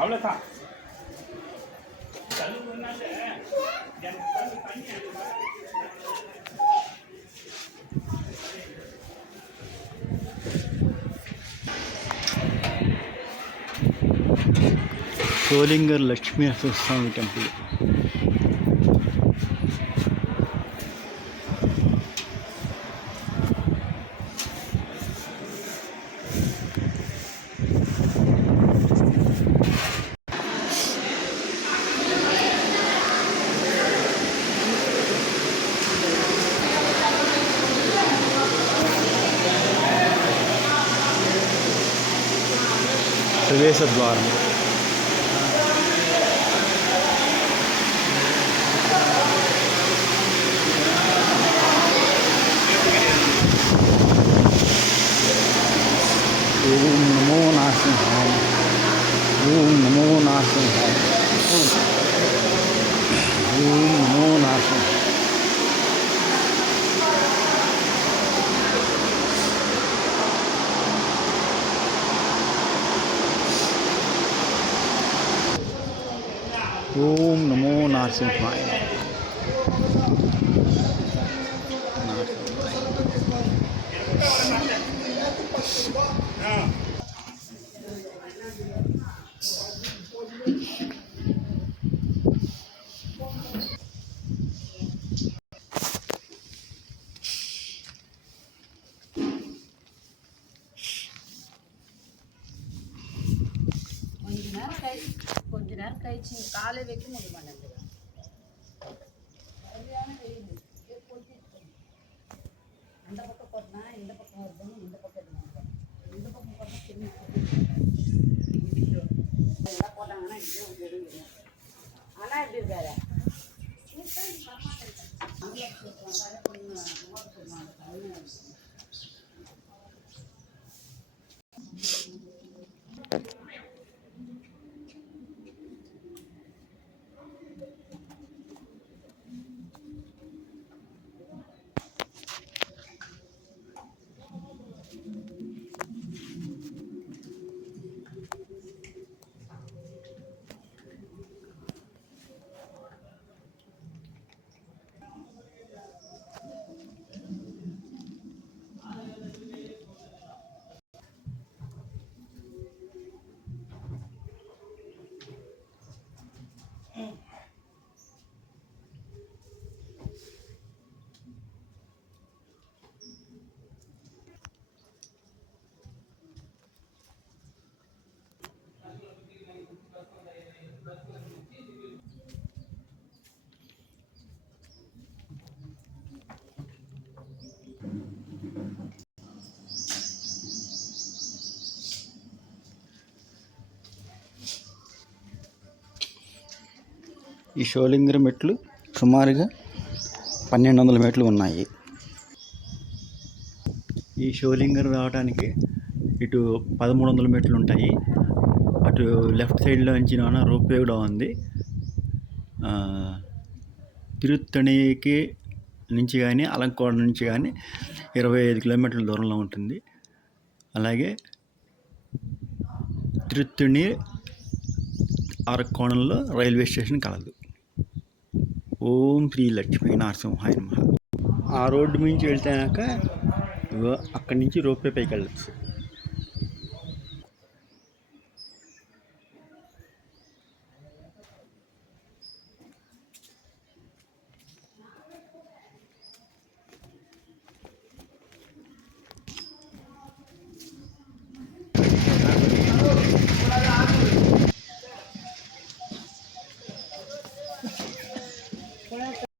அவ்வளோதான். సోలింగర్ లక్ష్మీ నరసింహస్వామి టెంపుల్. ప్రవేశ ద్వారం. ఓం నమో నారసింహాయ. ఓం నమో నారసింహాయ. ఓం నమో నారసింహాయ. ఓం నమో నారసింహాయ. கொஞ்ச நேரம் கழிச்சு காலை வைக்க முடிய மாட்டேங்குது. அந்த பக்கம் போட்டா இந்த பக்கம் வருதுன்னு இந்த பக்கம் இந்த பக்கம் போட்டா திரும்பி எல்லாம் போட்டாங்கன்னா இப்படியே ஒரு எடுங்க. ஆனால் எப்படி இருக்காரு ఈ షోలింగర్ మెట్లు సుమారుగా 1200 మెట్లు ఉన్నాయి. ఈ షోలింగర్ రావడానికి ఇటు 1300 మెట్లు ఉంటాయి. అటు లెఫ్ట్ సైడ్లో నుంచి రోప్వే కూడా ఉంది. తిరుత్తణికి నుంచి కానీ అలంకోట నుంచి కానీ 25 కిలోమీటర్ల దూరంలో ఉంటుంది. అలాగే తిరుత్తణి అరక్కోణంలో రైల్వే స్టేషన్ కలదు. ఓం శ్రీ లక్ష్మీ నరసింహాయ నమః. ఆ రోడ్డు నుంచి వెళ్తాక అక్కడి నుంచి రోప్వే పైకి వెళ్ళచ్చు.